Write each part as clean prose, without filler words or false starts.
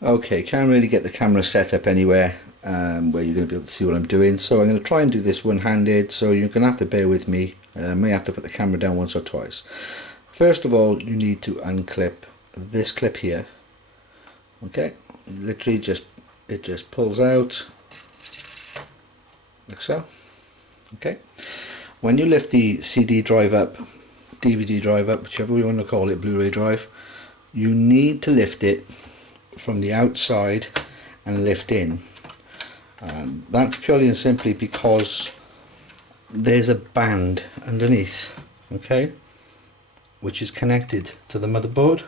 Okay, can't really get the camera set up anywhere where you're going to be able to see what I'm doing, so I'm going to try and do this one-handed, so you're going to have to bear with me. I may have to put the camera down once or twice. First of all, you need to unclip this clip here. Okay, literally it just pulls out like so. Okay, when you lift the CD drive up, DVD drive up, whichever you want to call it, Blu-ray drive, you need to lift it from the outside and lift in. That's purely and simply because there's a band underneath, okay, which is connected to the motherboard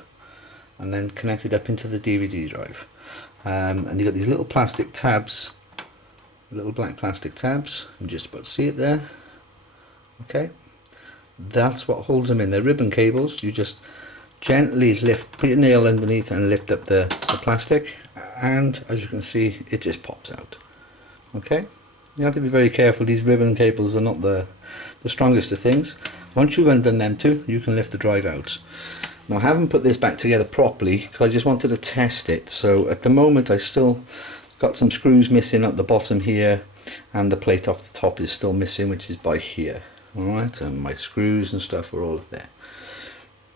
and then connected up into the DVD drive. And you've got these little plastic tabs, little black plastic tabs. You can just about see it there. Okay, that's what holds them in. They're ribbon cables. You just gently lift, put your nail underneath and lift up the plastic, and as you can see, it just pops out. Okay, you have to be very careful. These ribbon cables are not the strongest of things. Once you've undone them too, you can lift the drive out. Now, I haven't put this back together properly because I just wanted to test it. So at the moment I still got some screws missing at the bottom here, and the plate off the top is still missing, which is by here. Alright, and my screws and stuff are all there.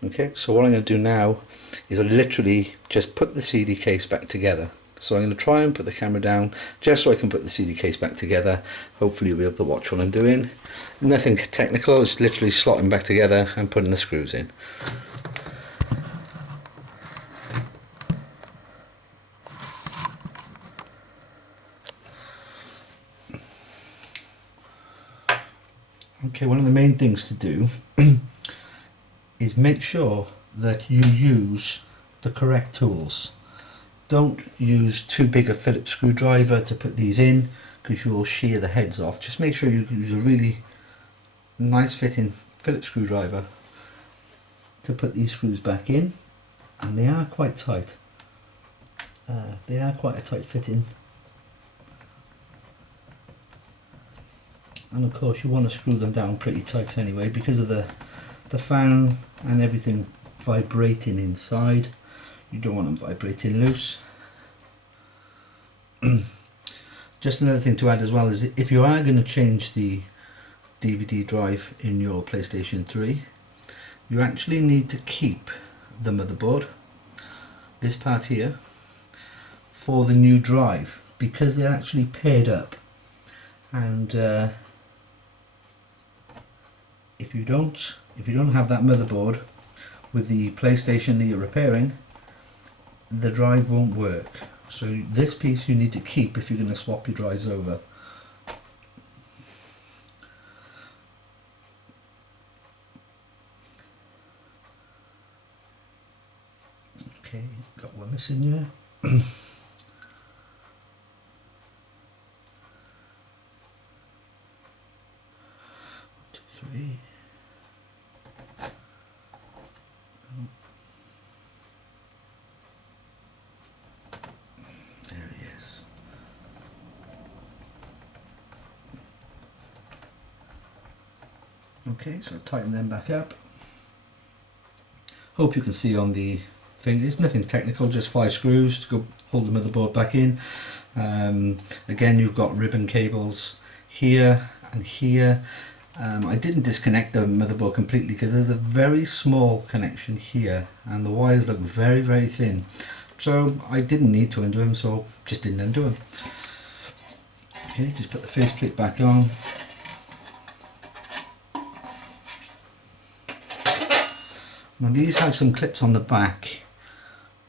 Okay, so what I'm going to do now is I literally just put the CD case back together. So I'm going to try and put the camera down just so I can put the CD case back together. Hopefully you'll be able to watch what I'm doing. Nothing technical, it's literally slotting back together and putting the screws in. Okay, one of the main things to do is make sure that you use the correct tools. Don't use too big a Phillips screwdriver to put these in because you will shear the heads off. Just make sure you use a really nice fitting Phillips screwdriver to put these screws back in, and they are quite tight. They are quite a tight fitting, and of course you want to screw them down pretty tight anyway because of the fan and everything vibrating inside. You don't want them vibrating loose. Just another thing to add as well is if you are going to change the DVD drive in your PlayStation 3, you actually need to keep the motherboard, this part here, for the new drive, because they're actually paired up. And if you don't have that motherboard with the PlayStation that you're repairing, the drive won't work. So this piece you need to keep if you're going to swap your drives over. Okay, got one missing here. 1, 2, 3. Okay, so tighten them back up. Hope you can see on the thing, it's nothing technical, just 5 screws to go hold the motherboard back in. Again, you've got ribbon cables here and here. I didn't disconnect the motherboard completely because there's a very small connection here and the wires look very, very thin. So I didn't need to undo them, so just didn't undo them. Okay, just put the faceplate back on. Now these have some clips on the back.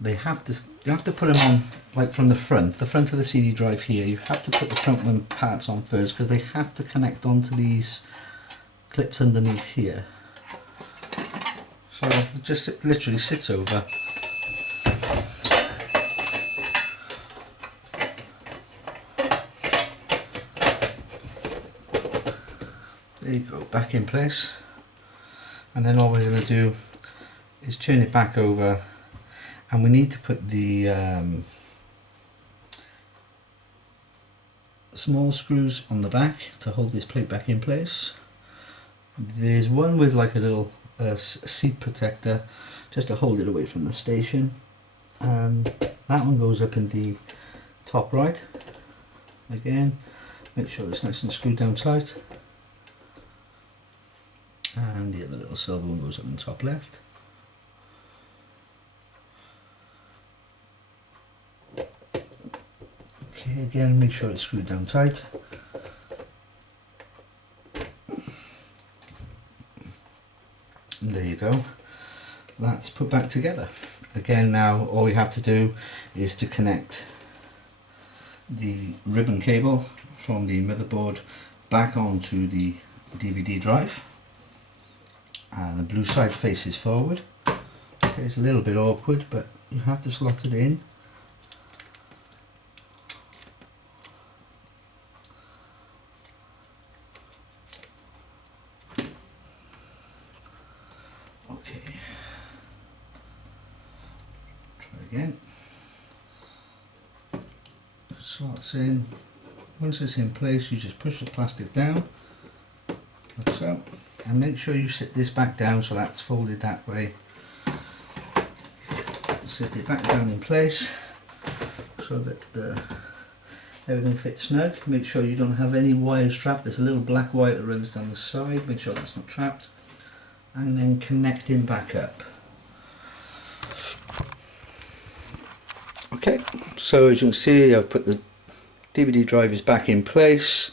You have to put them on like from the front of the CD drive here. You have to put the front one parts on first because they have to connect onto these clips underneath here. So it just literally sits over. There you go, back in place. And then all we're going to do is turn it back over, and we need to put the small screws on the back to hold this plate back in place. There's one with like a little seat protector just to hold it away from the station. That one goes up in the top right. Again, make sure it's nice and screwed down tight. And the other little silver one goes up in the top left. Okay, again, make sure it's screwed down tight. And there you go. That's put back together. Again, now all we have to do is to connect the ribbon cable from the motherboard back onto the DVD drive, and the blue side faces forward. Okay, it's a little bit awkward, but you have to slot it in. Okay, try again. Slots in. Once it's in place, you just push the plastic down, like so, and make sure you sit this back down so that's folded that way. Sit it back down in place so that everything fits snug. Make sure you don't have any wires trapped. There's a little black wire that runs down the side, make sure that's not trapped, and then connecting back up. Okay, so as you can see, I've put the DVD drivers back in place.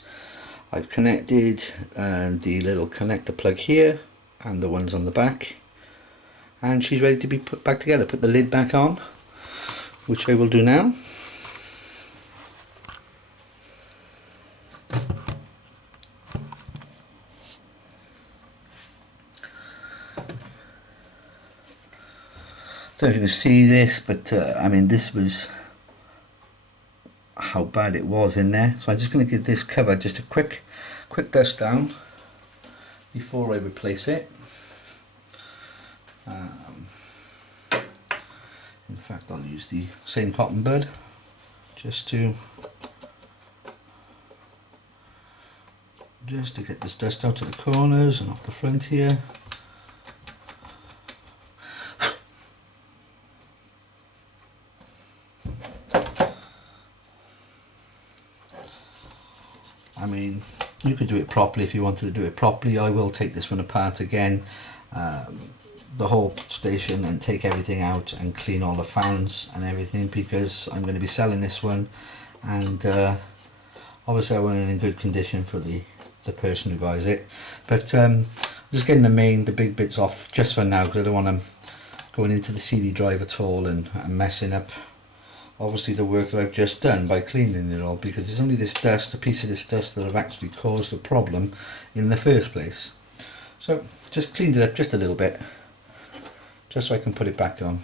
I've connected the little connector plug here and the ones on the back, and she's ready to be put back together. Put the lid back on, which I will do now. Don't know if you can see this, but I mean, this was how bad it was in there. So I'm just going to give this cover just a quick dust down before I replace it. In fact, I'll use the same cotton bud just to get this dust out of the corners and off the front here. I mean, you could do it properly if you wanted to do it properly. I will take this one apart again, the whole station, and take everything out and clean all the fans and everything, because I'm going to be selling this one, and obviously I want it in good condition for the person who buys it. But I'm just getting the big bits off just for now, because I don't want them going into the CD drive at all and messing up obviously the work that I've just done by cleaning it all, because it's only this dust, a piece of this dust, that have actually caused the problem in the first place. So just cleaned it up just a little bit, just so I can put it back on.